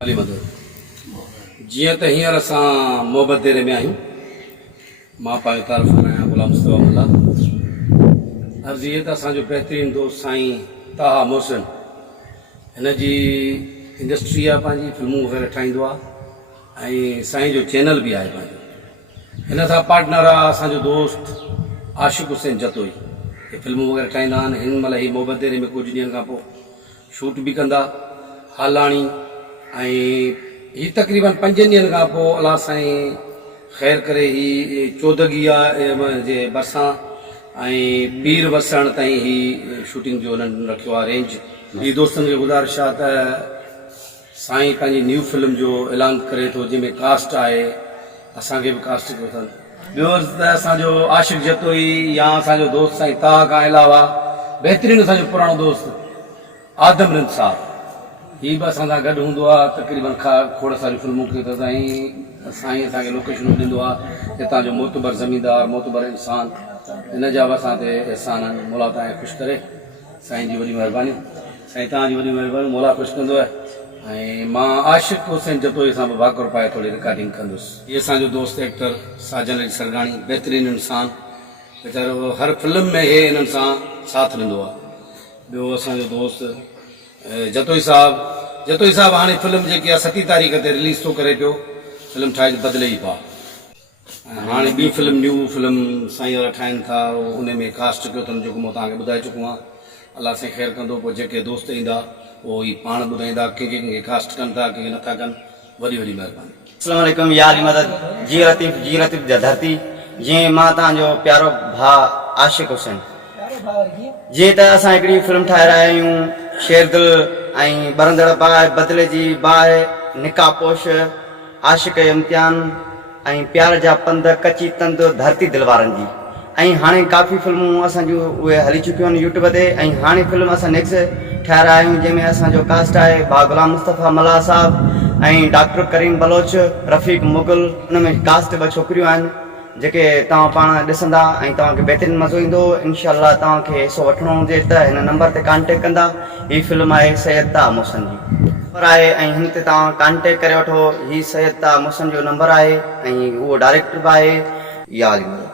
अली मदद जीअं त हींअर असां मोहब्बत डेरे में आहियूं। मां पंहिंजो तारीफ़ कयां गुलाम मुस्तफ़ा मुल्ला। अर्ज़ु इहे त असांजो बहितरीनु दोस्त साईं ताहा मोहसिन हिन जी इंडस्ट्री आहे, पंहिंजी फिल्मूं वग़ैरह ठाहींदो आहे ऐं साईं जो चैनल बि आहे पंहिंजो। हिन सां पार्टनर आहे असांजो दोस्त आशिक़ हुसैन जतोई। हे फिल्मूं वग़ैरह ठाहींदा आहिनि। हिन महिल ही मोहब्बत डेरे में कुझु ॾींहंनि खां पोइ शूट बि कंदा हालाणी ऐं ही तक़रीबन 5 ॾींहंनि खां पोइ अलाह साईं ख़ैर करे ही चौदगी जे भरिसां ऐं पीर वसण ताईं ही शूटिंग जो हुननि रखियो आहे रेंज। ही दोस्तनि खे गुज़ारिश आहे त साईं पंहिंजी न्यू फिल्म जो ऐलान करे थो जंहिंमें कास्ट आहे, असांखे बि कास्ट कयो अथनि। ॿियो त असांजो आशिक़ जतोई या असांजो दोस्त साईं ताहा खां अलावा बहितरीनु असांजो पुराणो दोस्त आदम रिंद साहब, ही बि असां सां गॾु हूंदो आहे। तक़रीबन खोड़ सारियूं फिल्मूं कयूं अथसि ऐं साईं असांखे लोकेशनूं ॾींदो आहे। हितां जो मोतबर ज़मींदार मोतबर इंसान, हिन जा बि असां ते अहसान आहिनि। मौला तव्हांखे ख़ुशि करे, साईं जी वॾी महिरबानी, साईं तव्हांजी वॾी महिरबानी, मौला ख़ुशि कंदो आहे। ऐं मां आशिक़ हुसैन जतोई सां बि भाकुर पाए थोरी रिकॉर्डिंग कंदुसि। हीअ असांजो दोस्त एक्टर साजन अली सरगाणी, बहितरीनु इंसान, वीचारो हर फिल्म में हे हिननि सां साथ ॾींदो आहे। ॿियो असांजो दोस्त जतोई साहब हाणे फिल्म जेकी आहे 7 तारीख़ ते रिलीज़ थो करे पियो, फिल्म ठाहे बदिले ई पा। हाणे ॿी फिल्म न्यू फिल्म साईं वारा ठाहिनि था, उन में कास्ट कयो अथनि जेको मां तव्हांखे ॿुधाए चुको आहियां। अलाह साईं ख़ैरु कंदो, पोइ जेके दोस्त ईंदा उहो ई पाण ॿुधाईंदा कंहिंखे कास्ट कनि था कंहिंखे नथा कनि। वॾी वॾी महिरबानी। अस्सलाम वालेकुम या अली मदद जी लतीफ़ धरती। जीअं मां तव्हांजो प्यारो भाउ आशिक़ हुसैन, जीअं त असां हिकिड़ी फिल्म ठाहे रहिया आहियूं शेरदिल ऐं बरंदड़ बाहि, बदिले जी बाहि, निकाह पोश, आशिक़ इम्तिहान ऐं प्यार जा पंध, कची तंद, धरती दिलवारनि जी। ऐं हाणे काफ़ी फिल्मूं असांजूं उहे हली चुकियूं आहिनि यूट्यूब ते। ऐं हाणे फिल्म असां नेक्स्ट ठाहे रहिया आहियूं जंहिंमें असांजो कास्ट आहे भाउ गुलाम मुस्तफ़ा मुल्ला साहब ऐं डॉक्टर करीम बलोच, रफ़ीक मुग़ल। उन में कास्ट 2 छोकिरियूं आहिनि जेके तव्हां पाण ॾिसंदा ऐं तव्हांखे बहितरीनु मज़ो ईंदो। इनशाअल्लाह तव्हांखे हिसो वठिणो हुजे त हिन नंबर ते कांटेक्ट कंदा। हीअ फिल्म आहे सैयद ताहा मोहसिन जी नंबर आहे ऐं हिन ते तव्हां कांटेक्ट करे वठो। हीअ सैयद ताहा मोहसिन जो नंबर आहे ऐं उहो डायरेक्टर बि आहे। या अली मदद।